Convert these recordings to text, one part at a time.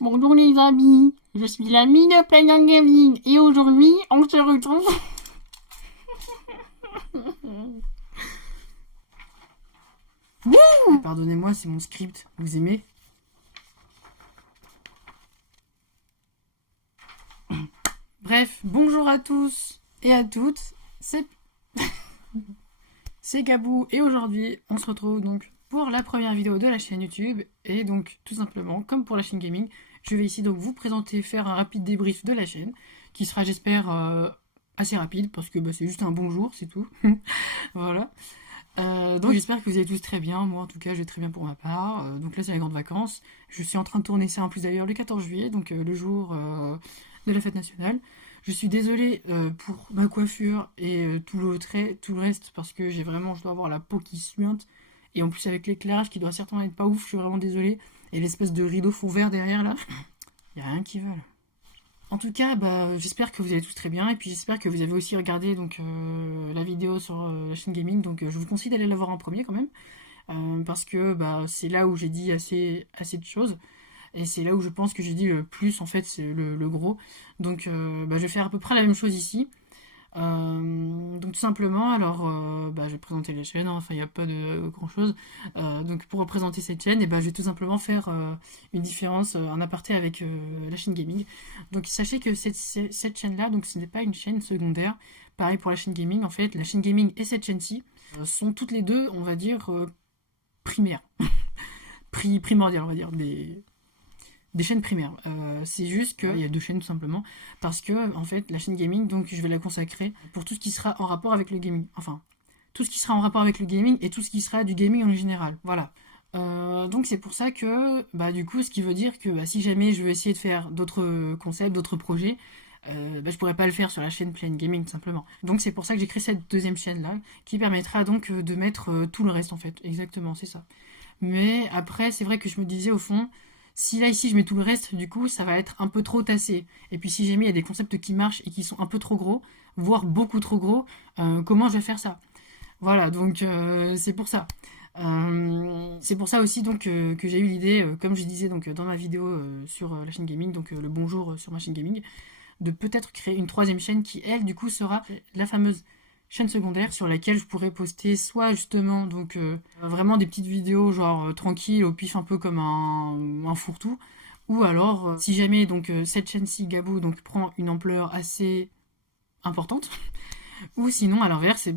Bonjour les amis, je suis l'ami de Planet Gaming et aujourd'hui on se retrouve. Pardonnez-moi, c'est mon script. Vous aimez? Bref, bonjour à tous et à toutes. C'est Gabou et aujourd'hui on se retrouve donc pour la première vidéo de la chaîne YouTube. Et donc tout simplement, comme pour la chaîne gaming, je vais ici donc vous présenter, faire un rapide débrief de la chaîne qui sera j'espère assez rapide parce que c'est juste un bonjour, c'est tout. Voilà. Donc j'espère que vous allez tous très bien. Moi en tout cas je vais très bien pour ma part. Donc là c'est les grandes vacances. Je suis en train de tourner ça en plus d'ailleurs le 14 juillet, donc le jour de la fête nationale. Je suis désolée pour ma coiffure et tout le reste parce que je dois avoir la peau qui suinte. Et en plus avec l'éclairage qui doit certainement être pas ouf, je suis vraiment désolée. Et l'espèce de rideau fond vert derrière là, y a rien qui va là. En tout cas, j'espère que vous allez tous très bien et puis j'espère que vous avez aussi regardé donc la vidéo sur la chaîne gaming. Donc je vous conseille d'aller la voir en premier quand même parce que c'est là où j'ai dit assez de choses et c'est là où je pense que j'ai dit le plus en fait, c'est le gros. Donc je vais faire à peu près la même chose ici. Donc tout simplement, alors je vais présenter la chaîne, hein, enfin il n'y a pas de grand chose. Donc pour représenter cette chaîne, je vais tout simplement faire une différence, un aparté avec la chaîne gaming. Donc sachez que cette chaîne-là, donc ce n'est pas une chaîne secondaire. Pareil pour la chaîne gaming, en fait, la chaîne gaming et cette chaîne-ci sont toutes les deux, on va dire, primaires. Primordiales, on va dire, des chaînes primaires. C'est juste qu'il y a deux chaînes tout simplement. Parce que, en fait, la chaîne gaming, donc je vais la consacrer pour tout ce qui sera en rapport avec le gaming. Enfin, tout ce qui sera en rapport avec le gaming et tout ce qui sera du gaming en général. Voilà. Donc c'est pour ça que, du coup, ce qui veut dire que si jamais je veux essayer de faire d'autres concepts, d'autres projets, je pourrais pas le faire sur la chaîne Plain Gaming tout simplement. Donc c'est pour ça que j'ai créé cette deuxième chaîne là, qui permettra donc de mettre tout le reste en fait. Exactement, c'est ça. Mais après, c'est vrai que je me disais au fond, si là ici je mets tout le reste, du coup ça va être un peu trop tassé. Et puis si jamais il y a des concepts qui marchent et qui sont un peu trop gros, voire beaucoup trop gros, comment je vais faire ça? Voilà, donc c'est pour ça. C'est pour ça aussi donc que j'ai eu l'idée, comme je disais donc dans ma vidéo sur la chaîne gaming, donc le bonjour sur ma chaîne gaming, de peut-être créer une troisième chaîne qui elle du coup sera la fameuse chaîne secondaire sur laquelle je pourrais poster soit justement donc vraiment des petites vidéos genre tranquilles au pif un peu comme un fourre-tout, ou alors si jamais donc cette chaîne-ci Gabou donc prend une ampleur assez importante, ou sinon, à l'inverse,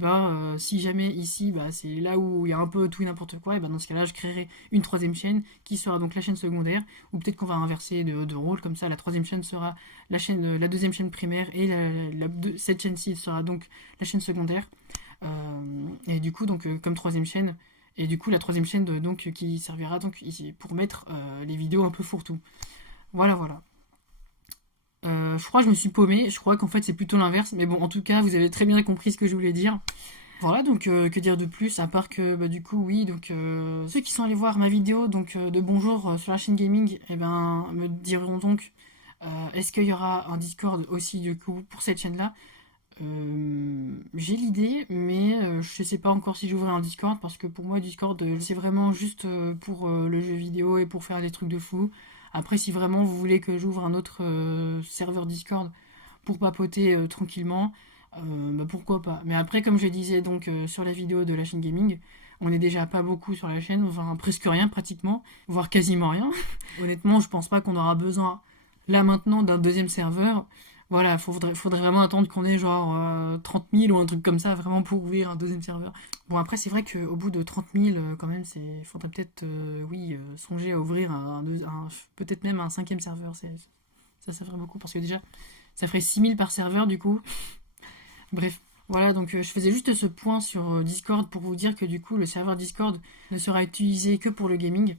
si jamais ici, c'est là où il y a un peu tout et n'importe quoi, et dans ce cas-là, je créerai une troisième chaîne qui sera donc la chaîne secondaire, ou peut-être qu'on va inverser de rôle, comme ça, la troisième chaîne sera la deuxième chaîne primaire, et cette chaîne-ci sera donc la chaîne secondaire. Et du coup, donc, comme troisième chaîne, et du coup, la troisième chaîne donc, qui servira donc ici pour mettre les vidéos un peu fourre-tout. Voilà, voilà. Je crois que je me suis paumé, je crois qu'en fait c'est plutôt l'inverse, mais bon, en tout cas, vous avez très bien compris ce que je voulais dire. Voilà, donc que dire de plus, à part que du coup, oui, donc ceux qui sont allés voir ma vidéo donc de bonjour sur la chaîne gaming, me diront donc est-ce qu'il y aura un Discord aussi du coup pour cette chaîne-là. J'ai l'idée, mais je sais pas encore si j'ouvrirai un Discord parce que pour moi, Discord c'est vraiment juste pour le jeu vidéo et pour faire des trucs de fou. Après, si vraiment vous voulez que j'ouvre un autre serveur Discord pour papoter tranquillement, pourquoi pas. Mais après, comme je disais donc sur la vidéo de la chaîne gaming, on est déjà pas beaucoup sur la chaîne, enfin presque rien pratiquement, voire quasiment rien. Honnêtement, je pense pas qu'on aura besoin là maintenant d'un deuxième serveur. Voilà, faudrait vraiment attendre qu'on ait genre 30 000 ou un truc comme ça vraiment pour ouvrir un deuxième serveur. Bon après c'est vrai qu'au bout de 30 000 quand même faudrait peut-être oui songer à ouvrir peut-être même un cinquième serveur. Ça ferait beaucoup parce que déjà ça ferait 6 000 par serveur du coup. Bref, voilà, donc je faisais juste ce point sur Discord pour vous dire que du coup le serveur Discord ne sera utilisé que pour le gaming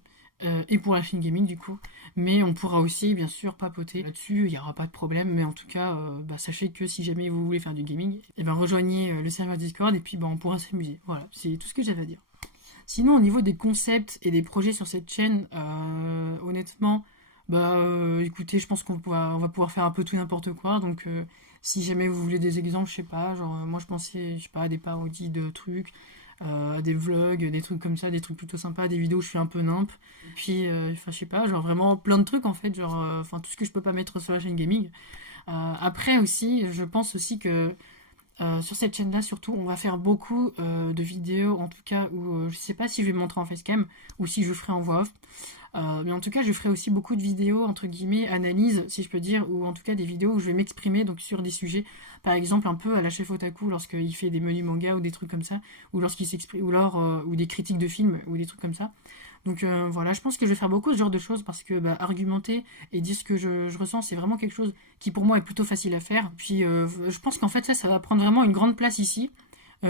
et pour la chaîne gaming du coup. Mais on pourra aussi bien sûr papoter là-dessus, il n'y aura pas de problème. Mais en tout cas, sachez que si jamais vous voulez faire du gaming, rejoignez le serveur Discord et puis on pourra s'amuser. Voilà, c'est tout ce que j'avais à dire. Sinon, au niveau des concepts et des projets sur cette chaîne, honnêtement, écoutez, je pense on va pouvoir faire un peu tout et n'importe quoi. Donc, si jamais vous voulez des exemples, je sais pas, genre, moi je pensais, je sais pas, à des parodies de trucs. des vlogs, des trucs comme ça, des trucs plutôt sympas, des vidéos où je suis un peu nimp. Et puis, enfin, je sais pas, genre vraiment plein de trucs en fait, genre, enfin, tout ce que je peux pas mettre sur la chaîne gaming. Après aussi, je pense aussi que sur cette chaîne-là, surtout, on va faire beaucoup de vidéos, en tout cas, où je sais pas si je vais me montrer en facecam ou si je ferai en voix off. Mais en tout cas, je ferai aussi beaucoup de vidéos, entre guillemets, analyse, si je peux dire, ou en tout cas des vidéos où je vais m'exprimer donc sur des sujets, par exemple un peu à la chef otaku lorsqu'il fait des menus manga ou des trucs comme ça, ou lorsqu'il s'exprime, ou des critiques de films ou des trucs comme ça. Donc voilà, je pense que je vais faire beaucoup ce genre de choses parce que bah, argumenter et dire ce que je ressens, c'est vraiment quelque chose qui pour moi est plutôt facile à faire. Puis je pense qu'en fait ça va prendre vraiment une grande place ici.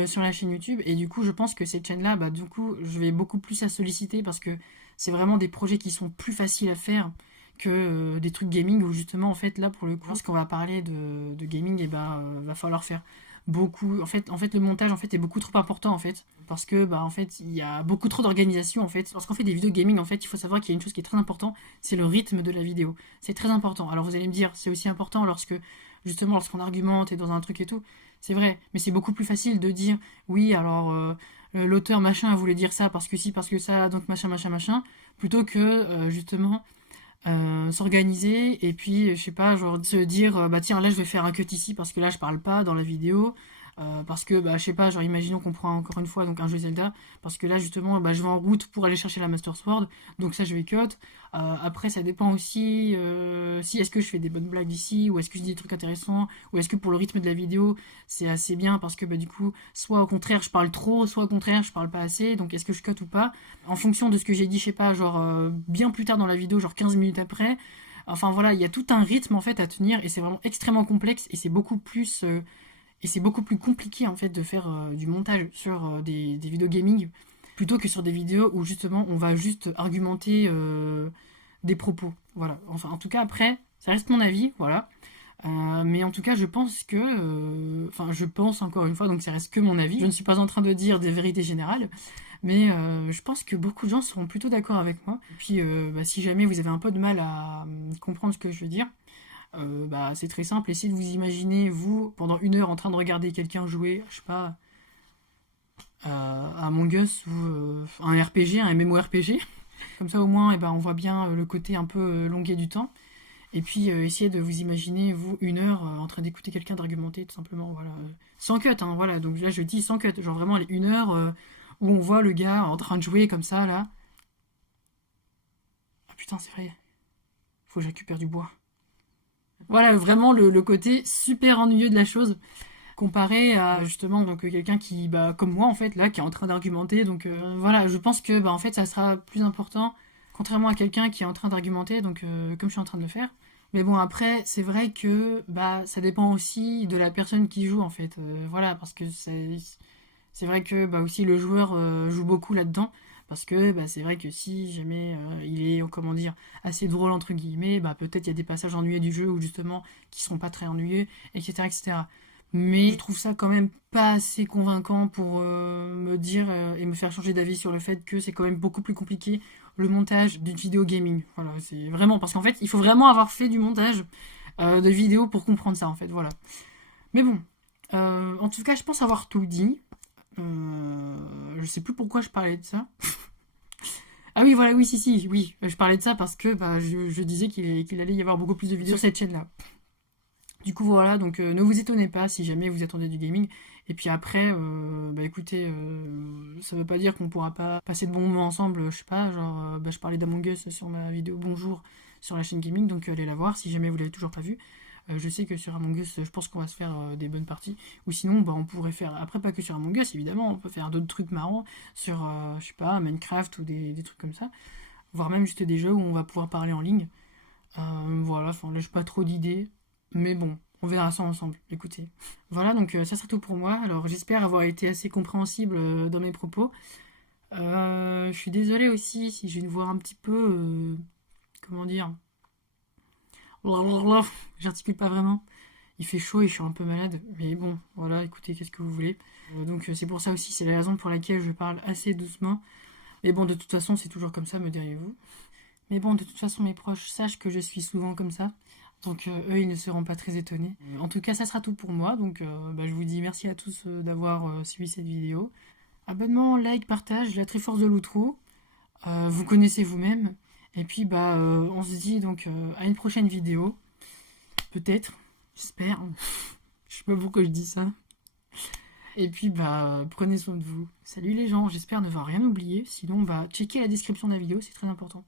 Sur la chaîne YouTube et du coup je pense que cette chaîne là bah du coup je vais beaucoup plus la solliciter parce que c'est vraiment des projets qui sont plus faciles à faire que des trucs gaming où justement en fait là pour le coup parce qu'on va parler de gaming et ben va falloir faire beaucoup en fait le montage en fait est beaucoup trop important en fait parce que bah en fait il y a beaucoup trop d'organisation en fait lorsqu'on fait des vidéos gaming en fait il faut savoir qu'il y a une chose qui est très importante, c'est le rythme de la vidéo, c'est très important. Alors vous allez me dire c'est aussi important lorsque justement lorsqu'on argumente et dans un truc et tout, c'est vrai, mais c'est beaucoup plus facile de dire oui alors l'auteur machin voulait dire ça parce que si parce que ça donc machin machin machin plutôt que justement s'organiser et puis je sais pas genre se dire bah tiens là je vais faire un cut ici parce que là je parle pas dans la vidéo parce que bah je sais pas genre imaginons qu'on prend encore une fois donc un jeu Zelda parce que là justement bah, je vais en route pour aller chercher la Master Sword donc ça je vais cut. Après ça dépend aussi si est-ce que je fais des bonnes blagues ici ou est-ce que je dis des trucs intéressants ou est-ce que pour le rythme de la vidéo c'est assez bien parce que bah du coup soit au contraire je parle trop soit au contraire je parle pas assez donc est-ce que je cut ou pas en fonction de ce que j'ai dit je sais pas genre bien plus tard dans la vidéo genre 15 minutes après. Enfin voilà il y a tout un rythme en fait à tenir et c'est vraiment extrêmement complexe et c'est beaucoup plus compliqué en fait de faire du montage sur des vidéos gaming plutôt que sur des vidéos où justement on va juste argumenter des propos. Voilà. Enfin en tout cas après, ça reste mon avis, voilà. Mais en tout cas je pense que... Enfin je pense encore une fois, donc ça reste que mon avis. Je ne suis pas en train de dire des vérités générales, mais je pense que beaucoup de gens seront plutôt d'accord avec moi. Et puis bah, si jamais vous avez un peu de mal à comprendre ce que je veux dire, bah, c'est très simple, essayez de vous imaginer, vous, pendant 1 heure en train de regarder quelqu'un jouer, je sais pas, à Among Us ou un RPG, un MMORPG. Comme ça, au moins, eh ben, on voit bien le côté un peu longuet du temps. Et puis, essayez de vous imaginer, vous, 1 heure en train d'écouter quelqu'un d'argumenter, tout simplement, voilà. Sans cut, hein, voilà. Donc là, je dis sans cut. Genre vraiment les 1 heure où on voit le gars en train de jouer comme ça, là. Ah putain, c'est vrai. Faut que je récupère du bois. Voilà, vraiment le côté super ennuyeux de la chose, comparé à justement donc quelqu'un qui, bah, comme moi en fait, là, qui est en train d'argumenter. Donc voilà, je pense que bah, en fait, ça sera plus important, contrairement à quelqu'un qui est en train d'argumenter, donc comme je suis en train de le faire. Mais bon, après, c'est vrai que bah, ça dépend aussi de la personne qui joue en fait. Voilà, parce que c'est vrai que bah, aussi le joueur joue beaucoup là-dedans. Parce que bah, c'est vrai que si jamais il est, comment dire, assez drôle entre guillemets, bah, peut-être il y a des passages ennuyeux du jeu ou justement qui sont pas très ennuyeux, etc. etc. Mais je trouve ça quand même pas assez convaincant pour me dire et me faire changer d'avis sur le fait que c'est quand même beaucoup plus compliqué le montage d'une vidéo gaming. Voilà, c'est vraiment parce qu'en fait il faut vraiment avoir fait du montage de vidéos pour comprendre ça en fait. Voilà. Mais bon, en tout cas je pense avoir tout dit. Je sais plus pourquoi je parlais de ça. Ah oui, voilà, oui, si, si, oui. Je parlais de ça parce que bah, je disais qu'il allait y avoir beaucoup plus de vidéos sur cette chaîne-là. Du coup, voilà, donc ne vous étonnez pas si jamais vous attendez du gaming. Et puis après, bah écoutez, ça veut pas dire qu'on pourra pas passer de bons moments ensemble, je sais pas, genre, bah, je parlais d'Among Us sur ma vidéo Bonjour sur la chaîne gaming, donc allez la voir si jamais vous l'avez toujours pas vue. Je sais que sur Among Us, je pense qu'on va se faire des bonnes parties. Ou sinon, bah, on pourrait faire, après pas que sur Among Us, évidemment, on peut faire d'autres trucs marrants sur, je sais pas, Minecraft ou des trucs comme ça. Voire même juste des jeux où on va pouvoir parler en ligne. Voilà, enfin, là, j'ai pas trop d'idées. Mais bon, on verra ça ensemble. Écoutez. Voilà, donc ça sera tout pour moi. Alors, j'espère avoir été assez compréhensible dans mes propos. Je suis désolée aussi si j'ai une voix un petit peu... comment dire? J'articule pas vraiment. Il fait chaud et je suis un peu malade. Mais bon, voilà, écoutez, qu'est-ce que vous voulez. Donc c'est pour ça aussi, c'est la raison pour laquelle je parle assez doucement. Mais bon, de toute façon, c'est toujours comme ça, me diriez-vous. Mais bon, de toute façon, mes proches sachent que je suis souvent comme ça. Donc eux, ils ne seront pas très étonnés. En tout cas, ça sera tout pour moi. Donc bah, je vous dis merci à tous d'avoir suivi cette vidéo. Abonnement, like, partage, la Triforce de l'outro. Vous connaissez vous-même. Et puis on se dit donc à une prochaine vidéo. Peut-être, j'espère. Je sais pas pourquoi je dis ça. Et puis prenez soin de vous. Salut les gens, j'espère ne voir rien oublier. Sinon checker la description de la vidéo, c'est très important.